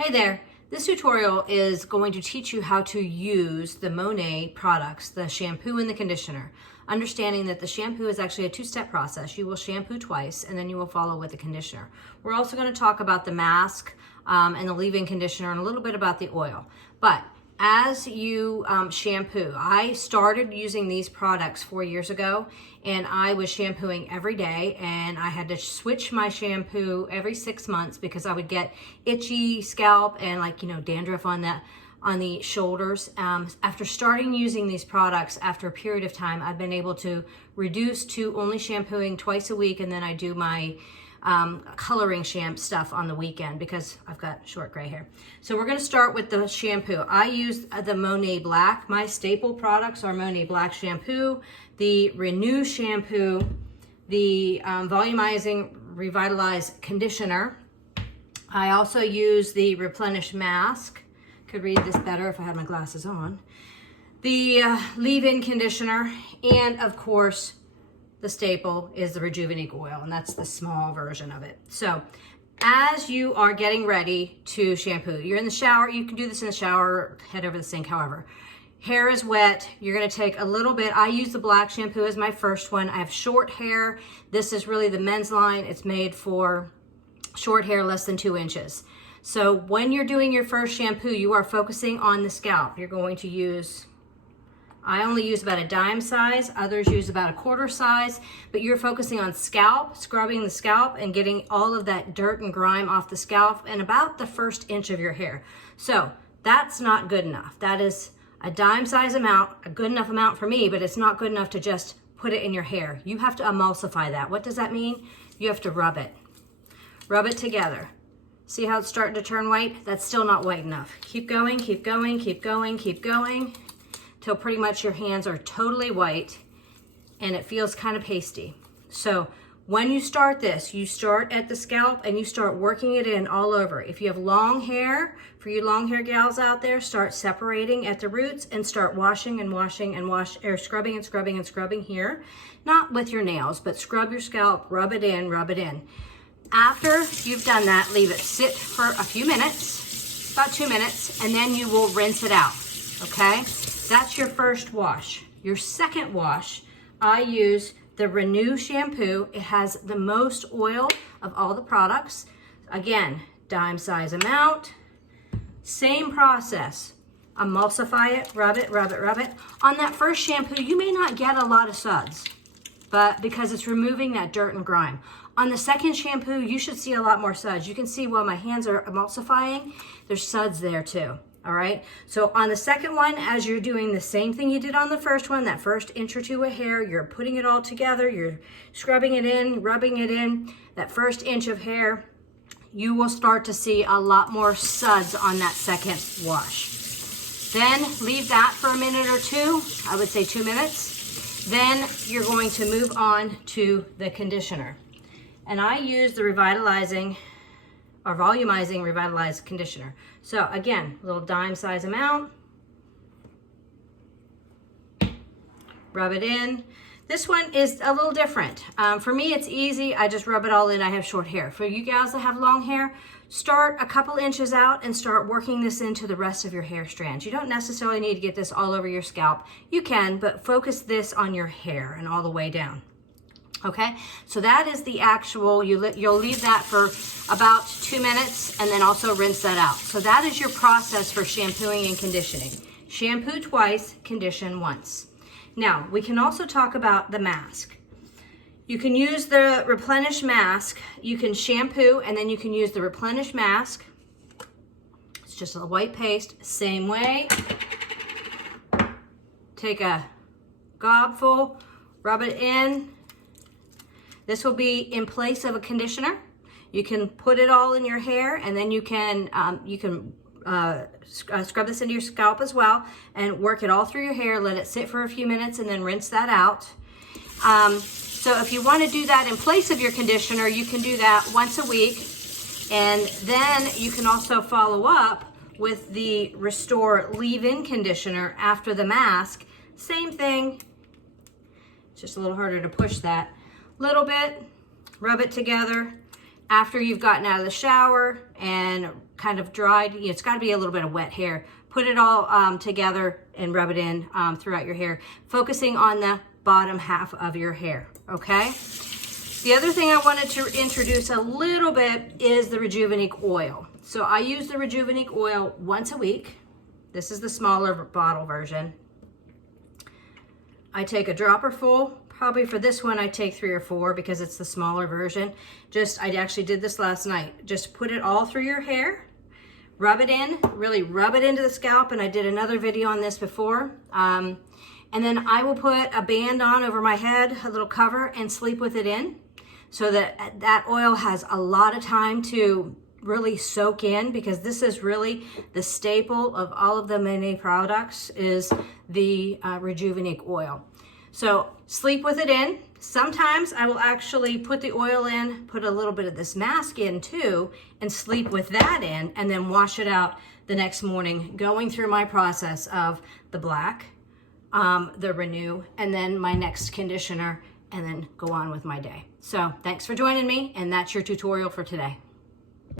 Hey there, this tutorial is going to teach you how to use the MONAT products, the shampoo and the conditioner. Understanding that the shampoo is actually a two-step process. You will shampoo twice and then you will follow with the conditioner. We're also going to talk about the mask and the leave-in conditioner and a little bit about the oil. But as you shampoo, I started using these products 4 years ago, and I was shampooing every day, and I had to switch my shampoo every 6 months because I would get itchy scalp and dandruff on the shoulders. After starting using these products, after a period of time, I've been able to reduce to only shampooing twice a week, and then I do my coloring stuff on the weekend because I've got short gray hair. So we're going to start with the shampoo. I use the MONAT Black. My staple products are MONAT Black shampoo, the Renew shampoo, the Volumizing Revitalize conditioner. I also use the Replenish mask. Could read this better if I had my glasses on. The leave-in conditioner, and of course the staple is the Rejuvenate oil, and that's the small version of it. So as you are getting ready to shampoo, you're in the shower, you can do this in the shower, head over the sink, however. Hair is wet, you're gonna take a little bit. I use the black shampoo as my first one. I have short hair. This is really the men's line. It's made for short hair less than 2 inches. So when you're doing your first shampoo, you are focusing on the scalp. You're going to use, I only use about a dime size, others use about a quarter size, but you're focusing on scalp, scrubbing the scalp and getting all of that dirt and grime off the scalp and about the 1st inch of your hair. So that's not good enough. That is a dime size amount, a good enough amount for me, but it's not good enough to just put it in your hair. You have to emulsify that. What does that mean? You have to rub it. Rub it together. See how it's starting to turn white? That's still not white enough. Keep going, keep going, keep going, keep going, till pretty much your hands are totally white and it feels kind of pasty. So when you start this, you start at the scalp and you start working it in all over. If you have long hair, for you long hair gals out there, start separating at the roots and start washing and washing and scrubbing and scrubbing and scrubbing here. Not with your nails, but scrub your scalp, rub it in, rub it in. After you've done that, leave it sit for a few minutes, about 2 minutes, and then you will rinse it out, okay? That's your first wash. Your second wash, I use the Renew shampoo. It has the most oil of all the products. Again, dime size amount. Same process. Emulsify it, rub it, rub it, rub it. On that first shampoo, you may not get a lot of suds, but because it's removing that dirt and grime. On the second shampoo, you should see a lot more suds. You can see while my hands are emulsifying, there's suds there too. All right, so on the second one, as you're doing the same thing you did on the first one, that 1st inch or 2 of hair, you're putting it all together, you're scrubbing it in, rubbing it in, that 1st inch of hair, you will start to see a lot more suds on that second wash. Then leave that for a minute or 2, I would say 2 minutes. Then you're going to move on to the conditioner. And I use the Volumizing Revitalize conditioner. So again, a little dime size amount. Rub it in. This one is a little different. For me, it's easy. I just rub it all in. I have short hair. For you gals that have long hair, start a couple inches out and start working this into the rest of your hair strands. You don't necessarily need to get this all over your scalp. You can, but focus this on your hair and all the way down. Okay, so that is the actual, you'll leave that for about 2 minutes and then also rinse that out. So that is your process for shampooing and conditioning. Shampoo twice, condition once. Now, we can also talk about the mask. You can use the Replenish mask. You can shampoo and then you can use the Replenish mask. It's just a white paste, same way. Take a gobful, rub it in. This will be in place of a conditioner. You can put it all in your hair and then you can scrub this into your scalp as well and work it all through your hair. Let it sit for a few minutes and then rinse that out. So if you want to do that in place of your conditioner, you can do that once a week. And then you can also follow up with the Restore Leave-In conditioner after the mask. Same thing. It's just a little harder to push that. Little bit, rub it together. After you've gotten out of the shower and kind of dried. It's got to be a little bit of wet hair. Put it all together and rub it in throughout your hair, focusing on the bottom half of your hair, okay? The other thing I wanted to introduce a little bit is the Rejuvenique oil. So I use the Rejuvenique oil once a week. This is the smaller bottle version. I take a dropper full. Probably for this one, I take 3 or 4 because it's the smaller version. I actually did this last night. Just put it all through your hair. Rub it in, really rub it into the scalp, and I did another video on this before. And then I will put a band on over my head, a little cover, and sleep with it in so that that oil has a lot of time to really soak in, because this is really the staple of all of the MONAT products is the Rejuvenique oil. So sleep with it in. Sometimes I will actually put the oil in, put a little bit of this mask in too, and sleep with that in, and then wash it out the next morning, going through my process of the black, the Renew, and then my next conditioner, and then go on with my day. So thanks for joining me, and that's your tutorial for today.